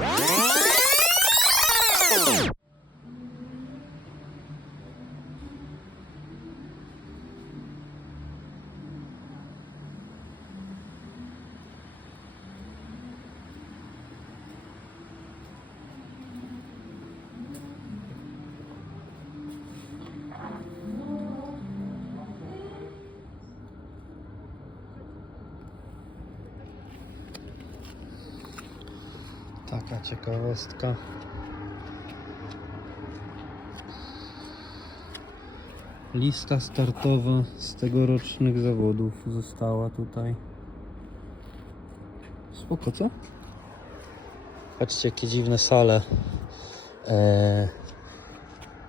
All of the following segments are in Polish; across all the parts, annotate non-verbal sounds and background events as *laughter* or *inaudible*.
Música Taka ciekawostka. Lista startowa z tegorocznych zawodów została tutaj. Spoko, co? Patrzcie, jakie dziwne sale e,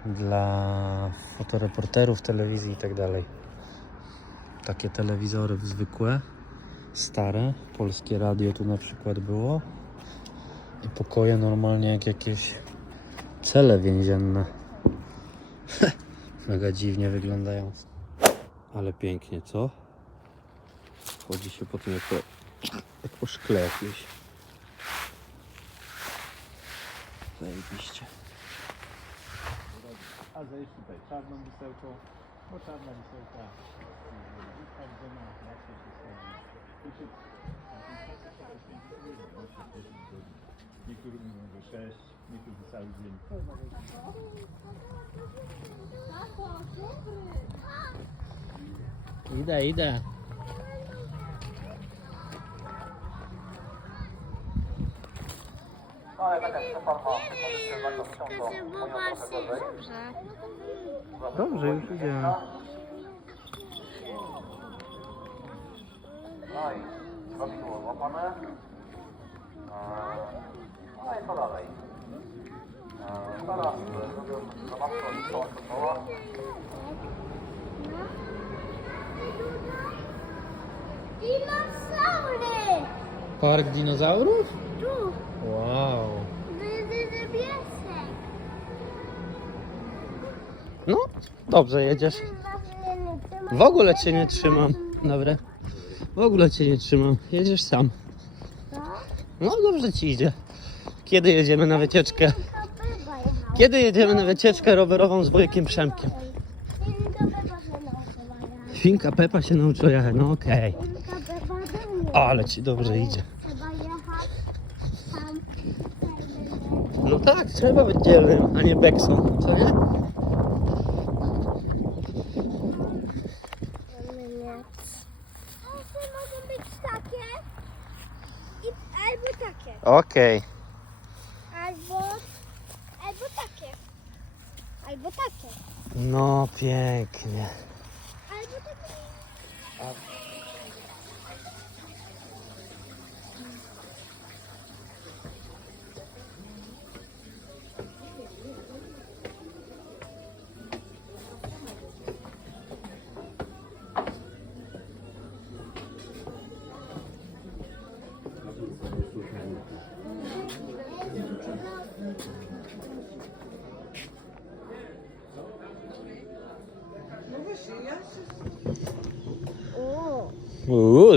dla fotoreporterów, telewizji i tak dalej. Takie telewizory zwykłe, stare. Polskie radio tu na przykład było. I pokoje normalnie jak jakieś cele więzienne. Mega dziwnie wyglądające. Ale pięknie, co? Chodzi się po tym jak po, jak po szkle jakieś. Zajebiście. A zejść tutaj czarną wisełką, bo czarna wisełka i każdy ma łatwiej się sadzi. I tu- Niektórzy mówią, że 6, niektórzy cały dzień. Idę, idę. Dobrze, już idziemy. No i prawidłowo łapane. No i co dalej? Teraz zrobię zabawkę i czoła koła. Dinozaury! Park dinozaurów? Tu! Wow. Piesek! No, dobrze jedziesz. W ogóle cię nie trzymam. Dobra. W ogóle cię nie trzymam. Jedziesz sam. No dobrze ci idzie. Kiedy jedziemy na wycieczkę? Kiedy jedziemy na wycieczkę rowerową z wujkiem Przemkiem? Świnka Pepa się nauczyła jechać. No okej. Ale ci dobrze idzie. No tak, trzeba być dzielnym, a nie beksą. Co nie? Okej. Albo, albo takie. Albo takie. No pięknie.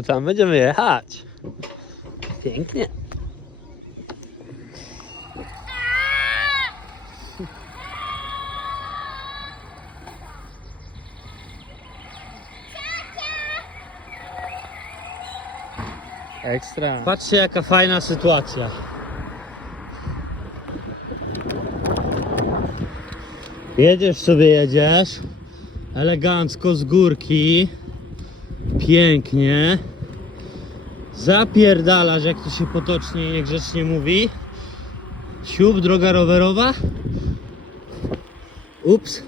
Tam będziemy jechać. Pięknie. Ekstra. Patrzcie jaka fajna sytuacja. Jedziesz sobie, jedziesz. Elegancko z górki. Pięknie. Zapierdalasz, jak to się potocznie i niegrzecznie mówi. Siup, droga rowerowa. Ups.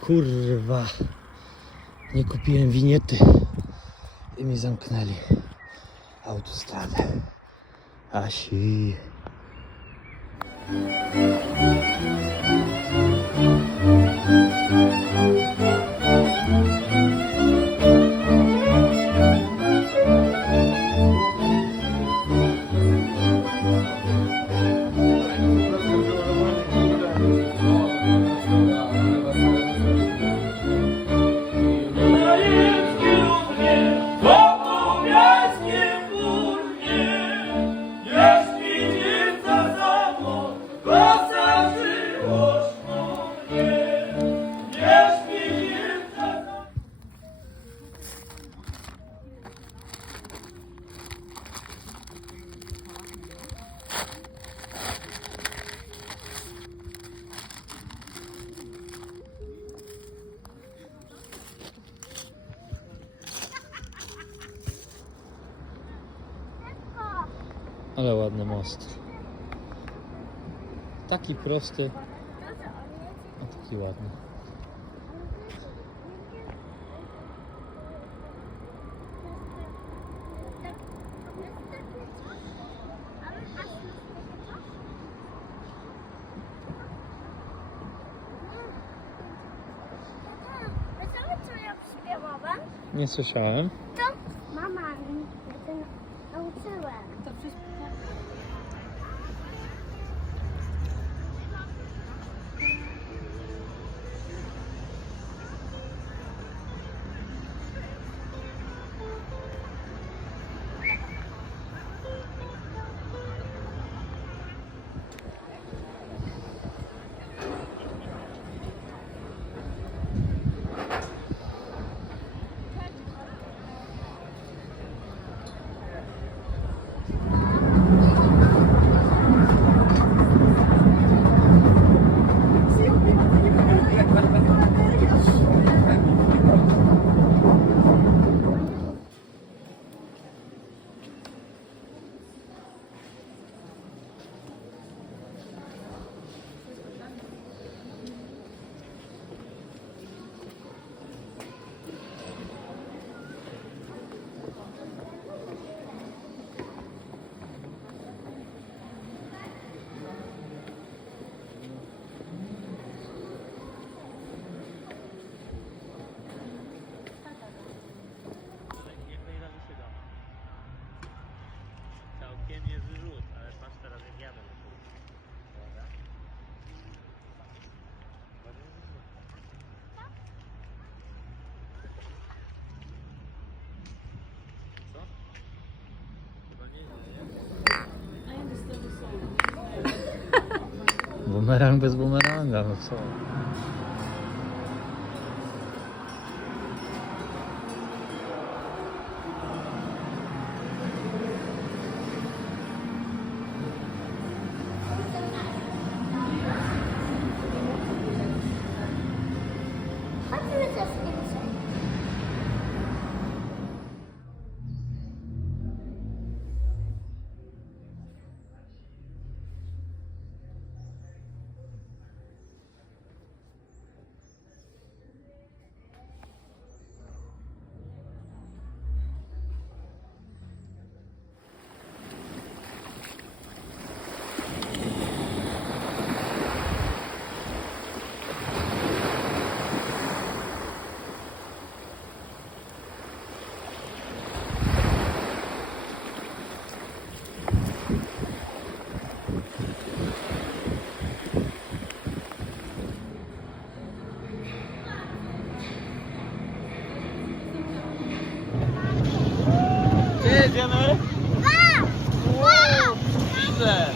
Kurwa. Nie kupiłem winiety. I mi zamknęli autostradę. Asi. Taki prosty, a taki ładny. Nie słyszałem. Bumerang bez bumeranga, no co? Jedziemy? Wow! Widzę!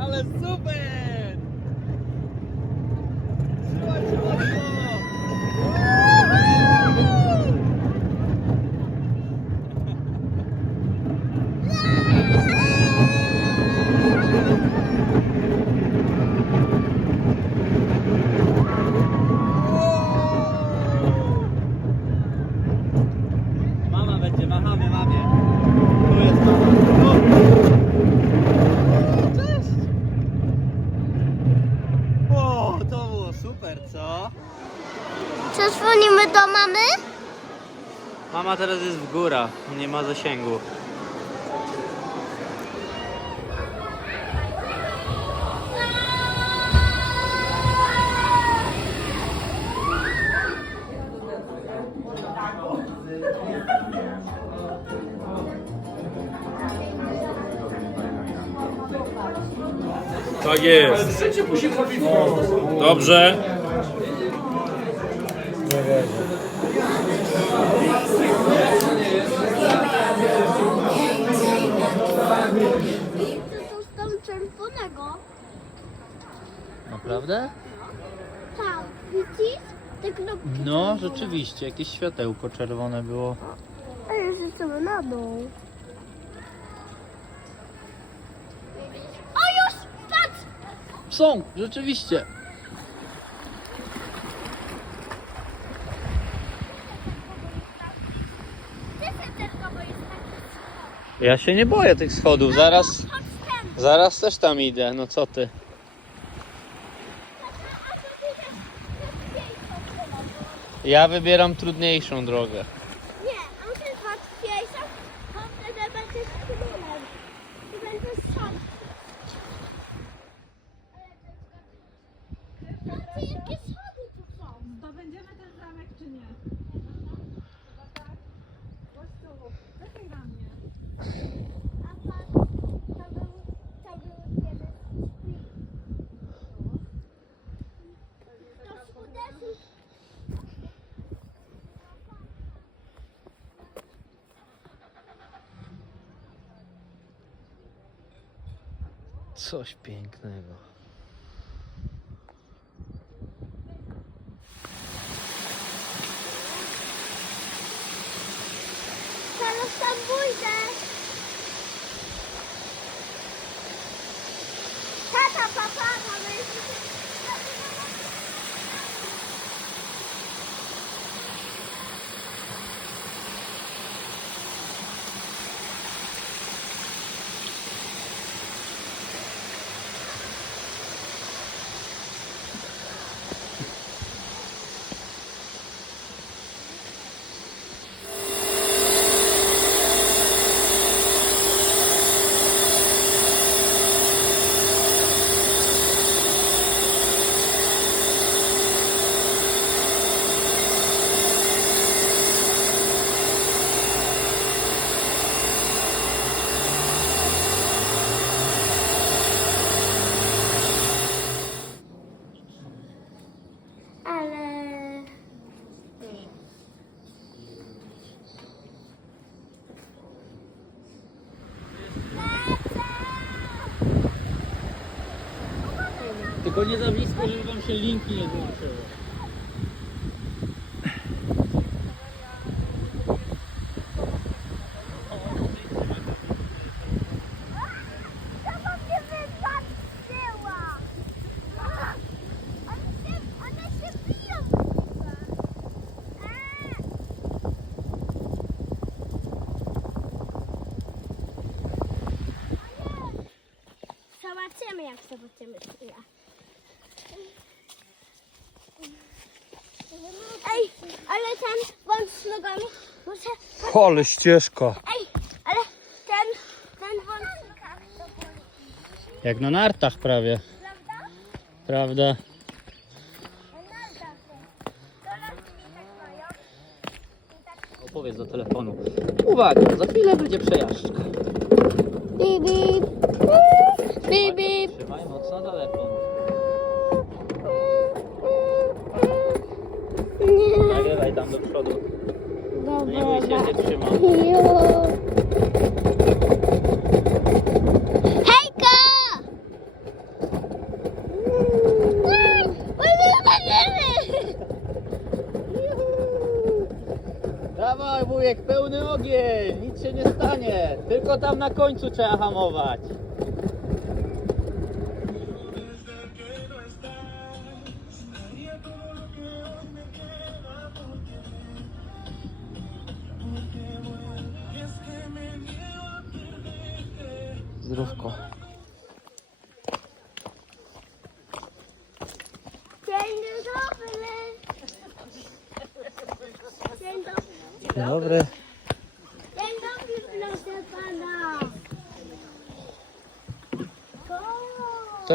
Ale super! Słuchajcie, mocno! Mama będzie, machamy mamie. Tu jest mama. Tu. Cześć! O, to było super, co? Zadzwonimy do mamy? Mama teraz jest w górach, nie ma zasięgu. Tak jest. Dobrze. To Dobrze. Tam czerwonego. Naprawdę? Tam, widzisz? Te kropki No, rzeczywiście, jakieś światełko czerwone było. A ja się na dół. O już, patrz! Są, rzeczywiście. Ja się nie boję tych schodów, zaraz, ten. zaraz też tam idę, no co ty. Ja wybieram trudniejszą drogę. Nie, a musisz łatwiejszą, to wtedy będziesz królem. I będziesz sam. Patrzcie, jakie schody tu są. Zdobędziemy ten zamek czy nie? Gościu, czekaj na mnie. A pan, to był, to był kiedyś śpi. To uderzył. Coś pięknego. Zaraz tam pójdę. Tata, papa, mamy Ale... Tylko nie za blisko, żeby wam się linki nie! Eee! Zobaczymy jak zobaczymy chwilę. Ej, ale ten wąt z nogami muszę... Ale ścieżka. Ej, ale ten, ten wąt z nogami to boli, Jak na nartach prawie, prawda? prawda? Opowiedz do telefonu. Uwaga, za chwilę będzie przejażdżka. Bip, bip. Bip, bip. Trzymaj mocno telefon. Nagrywaj tam do przodu. Nie bój się, nie trzymam. Hejka! Dawaj wujek, pełny ogień, nic się nie stanie. Tylko tam na końcu trzeba hamować.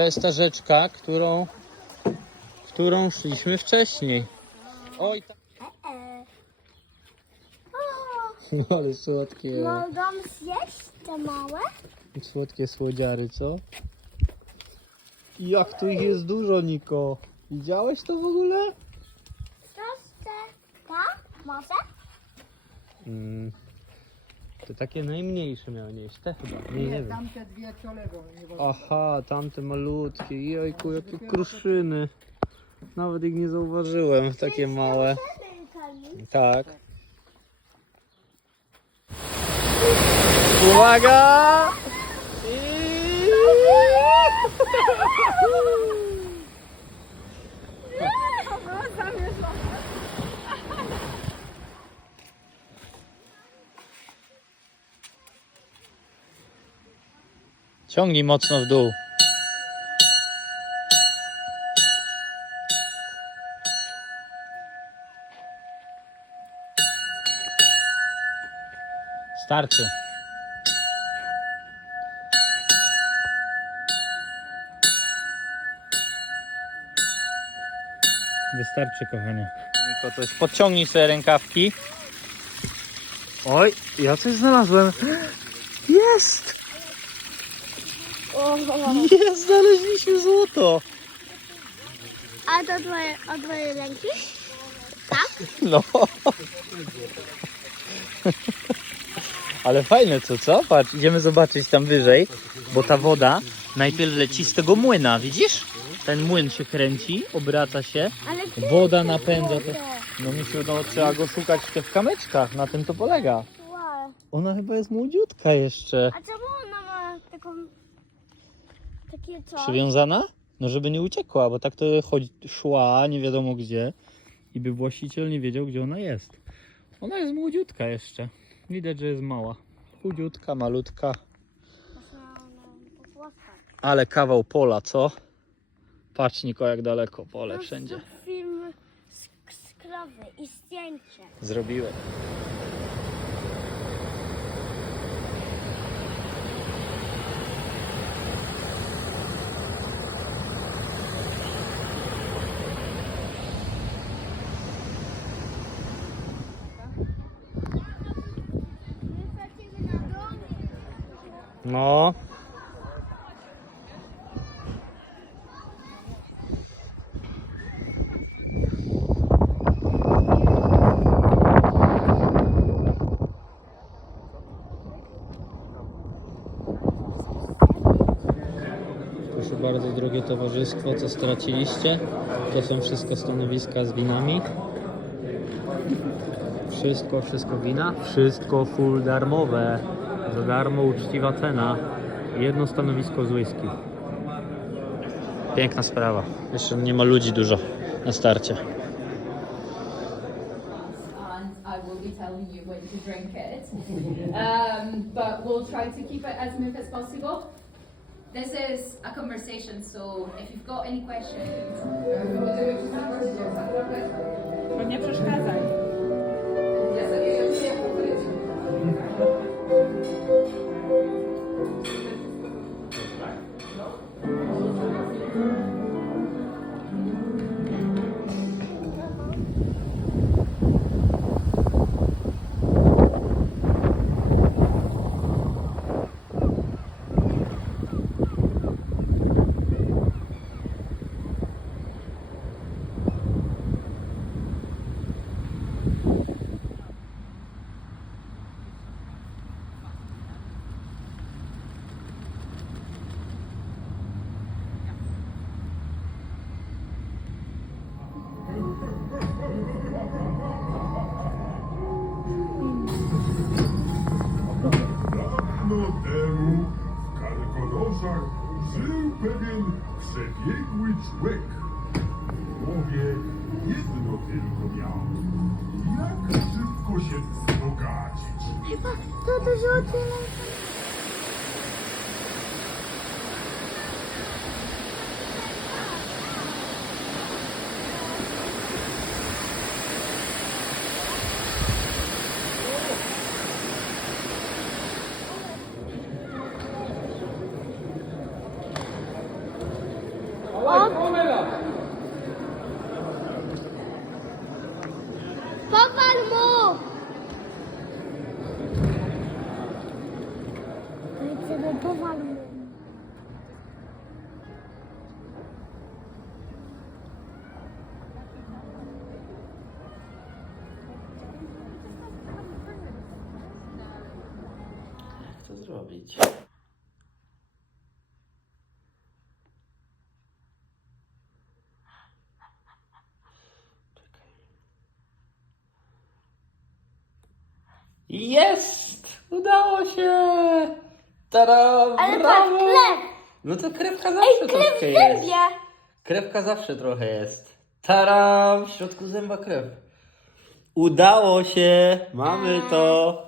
Jest ta rzeczka, którą, którą szliśmy wcześniej. Oj, ta... e. O, *laughs* ale słodkie. Mogą zjeść te małe? Słodkie słodziary, co? Jak tu ich jest dużo, Niko. Widziałeś to w ogóle? Proszę. Tak? Może? Mm, to takie najmniejsze miały nieść, te chyba. Nie, nie wiem. Tamte dwie co lewo, nie wolno. Aha, tamte malutkie. Jejku, jakie kruszyny. Nawet ich nie zauważyłem, takie małe. Tak. Uwaga! I... *laughs* Ciągnij mocno w dół. Starczy. Wystarczy, kochanie. Niko, to jest podciągnij sobie rękawki. Oj, ja coś znalazłem. Jest! O, Jest, znaleźliśmy złoto. a to twoje, od twojej ręki? No. Ale fajne co, co? Patrz, idziemy zobaczyć tam wyżej, bo ta woda najpierw leci z tego młyna, widzisz? Ten młyn się kręci, obraca się, Ale woda napędza to. No mi się udało, trzeba go szukać w tych kamyczkach, na tym to polega. Ona chyba jest młodziutka jeszcze. A taką... Takie co? Przywiązana? No żeby nie uciekła, bo tak to chodzi, szła nie wiadomo gdzie i by właściciel nie wiedział gdzie ona jest. Ona jest młodziutka jeszcze. Widać, że jest mała. Chudziutka, malutka. Można ją pogłaskać. Ale kawał pola, co? Patrz Niko jak daleko pole No, wszędzie. zrób film z, z krowy i zdjęcie. Zrobiłem. No. Proszę bardzo, drogie towarzystwo, co straciliście, to są wszystko stanowiska z winami. Wszystko, wszystko wina. Wszystko full darmowe. Za darmo uczciwa cena. Jedno stanowisko z whisky. Piękna sprawa. Jeszcze nie ma ludzi dużo na starcie. I will be telling you when to drink it. um, but we'll try to keep it as smooth as possible. This is a conversation, so if you've got any questions, Bo nie przeszkadzaj. Thank you. Jest! Udało się! Tada! Ale patrz, Brawo! chleb! No to krewka zawsze troszkę jest. Zębie. Krewka zawsze trochę jest. Taram! W środku zęba krew. Udało się! Mamy to!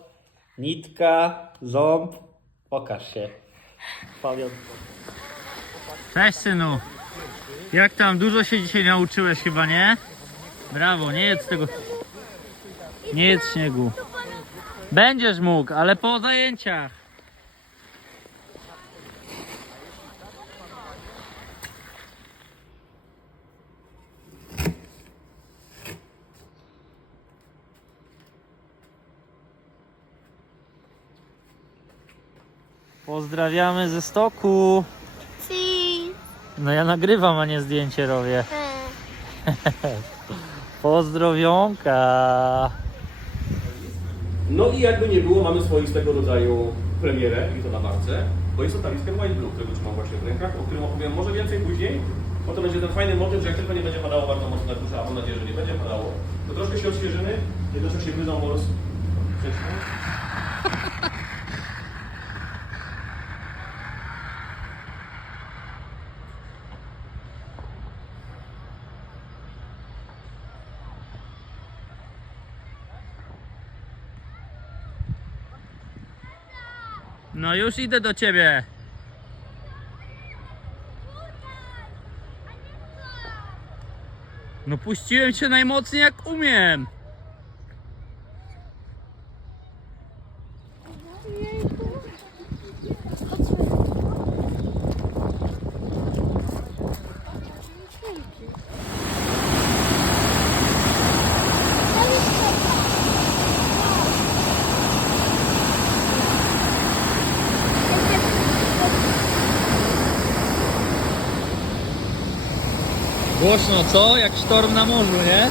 Nitka, ząb. Pokaż się. Pamiątko. Cześć synu. Jak tam? Dużo się dzisiaj nauczyłeś chyba, nie? Brawo, nie jedz tego. Nie jedz śniegu. Będziesz mógł, ale po zajęciach. Pozdrawiamy ze stoku. Si. No ja nagrywam, a nie zdjęcie robię. *laughs* Pozdrowionka. No i jakby nie było, mamy swoistego rodzaju premierę, i to na marce, bo jest to White Blue, którego trzymam właśnie w rękach, o którym opowiem może więcej później, bo to będzie ten fajny motyw, że jak tylko nie będzie padało bardzo mocno na duszę, a mam nadzieję, że nie będzie padało, to troszkę się odświeżymy, jednocześnie wyzą mors. No już idę do ciebie. No puściłem cię najmocniej jak umiem. Głośno co? Jak sztorm na morzu, nie?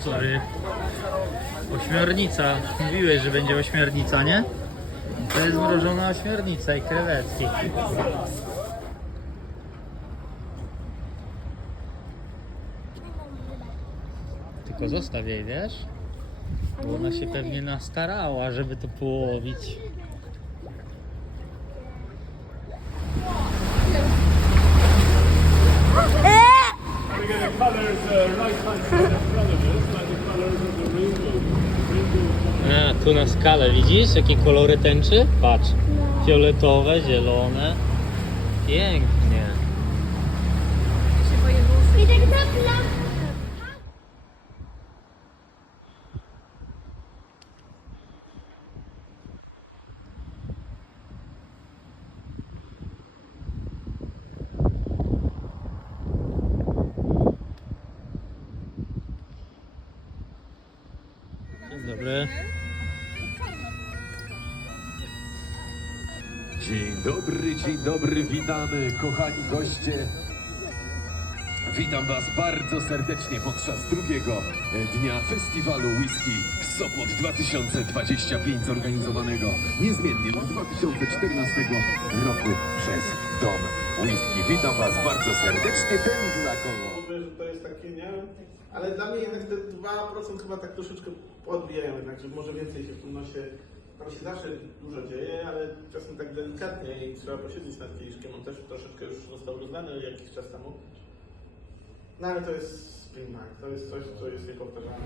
Sorry. Ośmiornica. Mówiłeś, że będzie ośmiornica, nie? To jest mrożona ośmiornica i krewetki. Tylko zostaw jej, wiesz? Bo ona się pewnie nastarała, żeby to połowić. A, tu na skalę widzisz, jakie kolory tęczy? Patrz. Fioletowe, zielone. Pięknie. I tak naprawdę. Dzień dobry. Dzień dobry, dzień dobry, witamy kochani goście. Witam Was bardzo serdecznie podczas drugiego e, dnia festiwalu Whisky Sopot 2025 zorganizowanego niezmiennie od 2014 roku przez Dom Whisky. Witam Was bardzo serdecznie, ten dla kogo? Mówię, że to jest takie, nie? Ale dla mnie jednak te 2% chyba tak troszeczkę odbijają jednak, że może więcej się w tym nosie, tam się zawsze dużo dzieje, ale czasem tak delikatnie i trzeba posiedzieć nad kieliszkiem. On też troszeczkę już został rozdany jakiś czas temu. No ale to jest Spring Mac, to jest coś, co jest niepowtarzalne.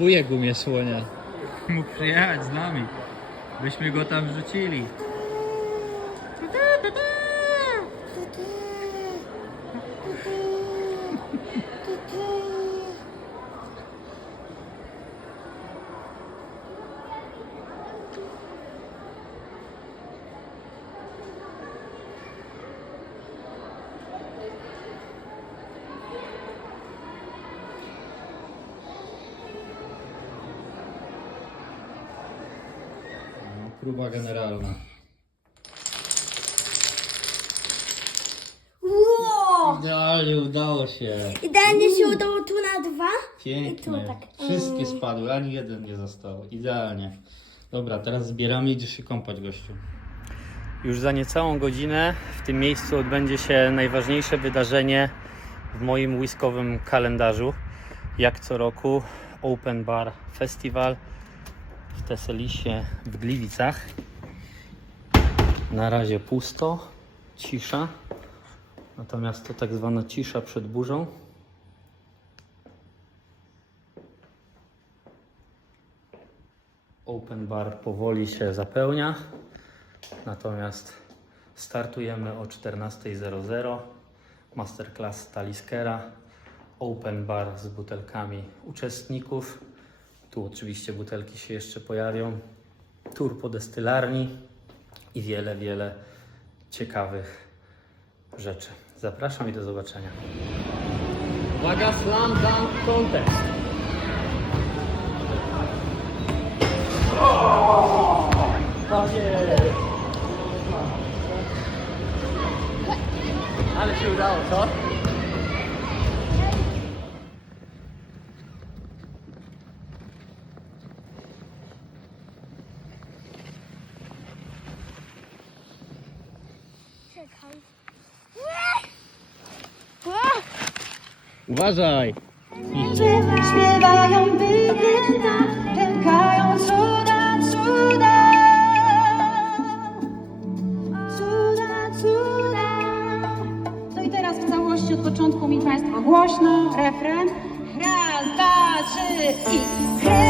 To wujek umie słonia. Mógł przyjechać z nami. Byśmy go tam wrzucili. No, próba generalna. Wow! Idealnie udało się. Idealnie się udało tu na dwa. Piękne. I tu tak. Wszystkie spadły, ani jeden nie został. Idealnie. Dobra, teraz zbieramy i idziesz się kąpać, gościu. Już za niecałą godzinę w tym miejscu odbędzie się najważniejsze wydarzenie w moim whiskowym kalendarzu. Jak co roku Open Bar Festival w Teselisie w Gliwicach. Na razie pusto, cisza. Natomiast to tak zwana cisza przed burzą. Open bar powoli się zapełnia. Natomiast startujemy o 14.00. Masterclass Taliskera. Open bar z butelkami uczestników. Tu oczywiście butelki się jeszcze pojawią. Tour po destylarni i wiele, wiele ciekawych rzeczy. Zapraszam i do zobaczenia. Uwaga, slam dunk contest. Ale się udało, co? Uważaj! Śpiewają bydlęta, pękają cuda, cuda. Cuda, cuda. No i teraz w całości od początku mi Państwo głośno refren. Raz, dwa, trzy i!